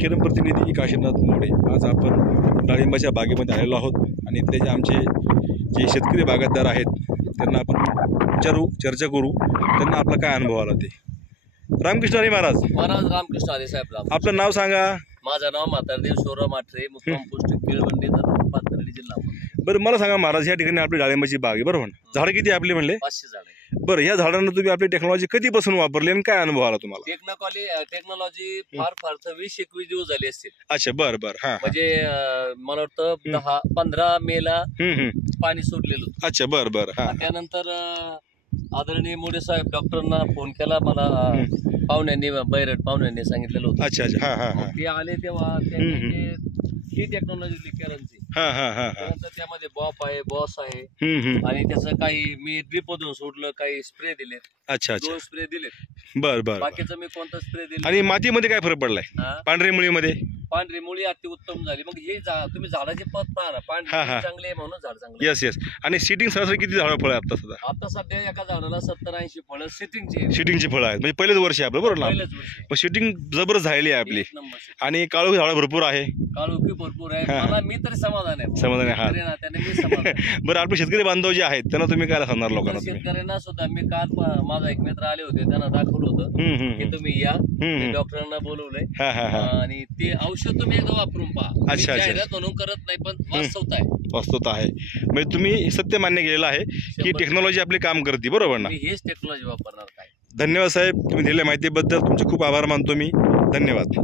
किरण प्रतिनिधी काशीनाथ मोडे। आज आपण डाळिंबाच्या बागेमध्ये आलेलो आहोत आणि इथले जे आमचे शेतकरी बागायतदार आहेत त्यांना आपण विचारू, चर्चा करू, त्यांना आपला काय अनुभव आला ते। रामकृष्ण हरी महाराज। महाराज रामकृष्ण हरी साहेब राम। आपलं नाव सांगा। माझं नाव म्हातारदेव शिवराम आठरे, मुक्काम पोस्ट केळवंडी, तालुका पाथर्डी, जिल्हा अहमदनगर। बरं मला सांगा महाराज, या ठिकाणी आपली डाळिंबाची बाग आहे बरोबर? झाडं किती आपली म्हणले? 500 झाड आहे। बरं, या झाडांना तुम्ही आपली टेक्नॉलॉजी कधीपासून वापरली आणि काय अनुभव आला तुम्हाला? टेक्नॉलॉजी फार 20-21 दिवस झाले असतील। अच्छा, बरं बरं, हा म्हणजे मला वाटतं 15 मेला पाणी सोडलेलं होतं। अच्छा, बरं बरं, हा। त्यानंतर आदरणीय मोडे साहेब डॉक्टरांना फोन केला, मला पाहुण्यांनी बैरट पाहुण्यांनी सांगितलेलं होतं। अच्छा अच्छा, हा हा हा, ते आले तेव्हा त्यांनी ही टेक्नॉलॉजी केरनची, हा हा हा, त्यानंतर त्यामध्ये बॉप आहे, बॉस आहे आणि त्याचं काही मी ड्रिप मधून सोडलं, काही स्प्रे दिले। अच्छा अच्छा, 2 स्प्रे दिले। बरं बरं। बाकीचं मी कोणता स्प्रे दिला। आणि मातीमध्ये काय फरक पडलाय? पांढरी मुळीमध्ये पांढरी मुळी अति उत्तम झाली। मग हे तुम्ही झाडाचे पद पाहा, पांढरी चांगले आहे म्हणून झाड चांगले। Yes yes. आणि सिटिंग सरासरी किती झाडं फळ आता सुद्धा? आता सध्या एका झाडाला 70-80 फळं सिटिंगची फळं आहेत, म्हणजे पहिलेच वर्ष आहे आपलं बरोबर ना? पहिलेच वर्षी। पण सिटिंग जबरदस्त झालेली आहे आपली। एक नंबर setting. आणि काळोखी झाडं भरपूर आहे, काळोखी भरपूर आहे। मला मी तरी समाधान आहे, समाधान आहे, हा। शेतकरी नात्याने मी समाधान आहे। बरं, आपले शेतकरी बांधव जे आहेत त्यांना तुम्ही काय सांगणार लोकांना? शेतकऱ्यांना सुद्धा मी काल माझा एक मित्र आले होते, त्यांना दाखवलं होतं की तुम्ही या, डॉक्टरांना बोलवलंय आणि ते औषध तुम्ही एकदा वापरून पहा। अच्छा, जाहिरात म्हणून करत नाही, पण वास्तवता आहे म्हणजे तुम्ही सत्य मान्य केलेलं आहे की टेक्नॉलॉजी आपले काम करते बरोबर ना? मी हेच टेक्नॉलॉजी वापरणार काय। धन्यवाद साहेब, तुम्ही दिलेल्या माहितीबद्दल तुमचे खूप आभार मानतो मी। धन्यवाद।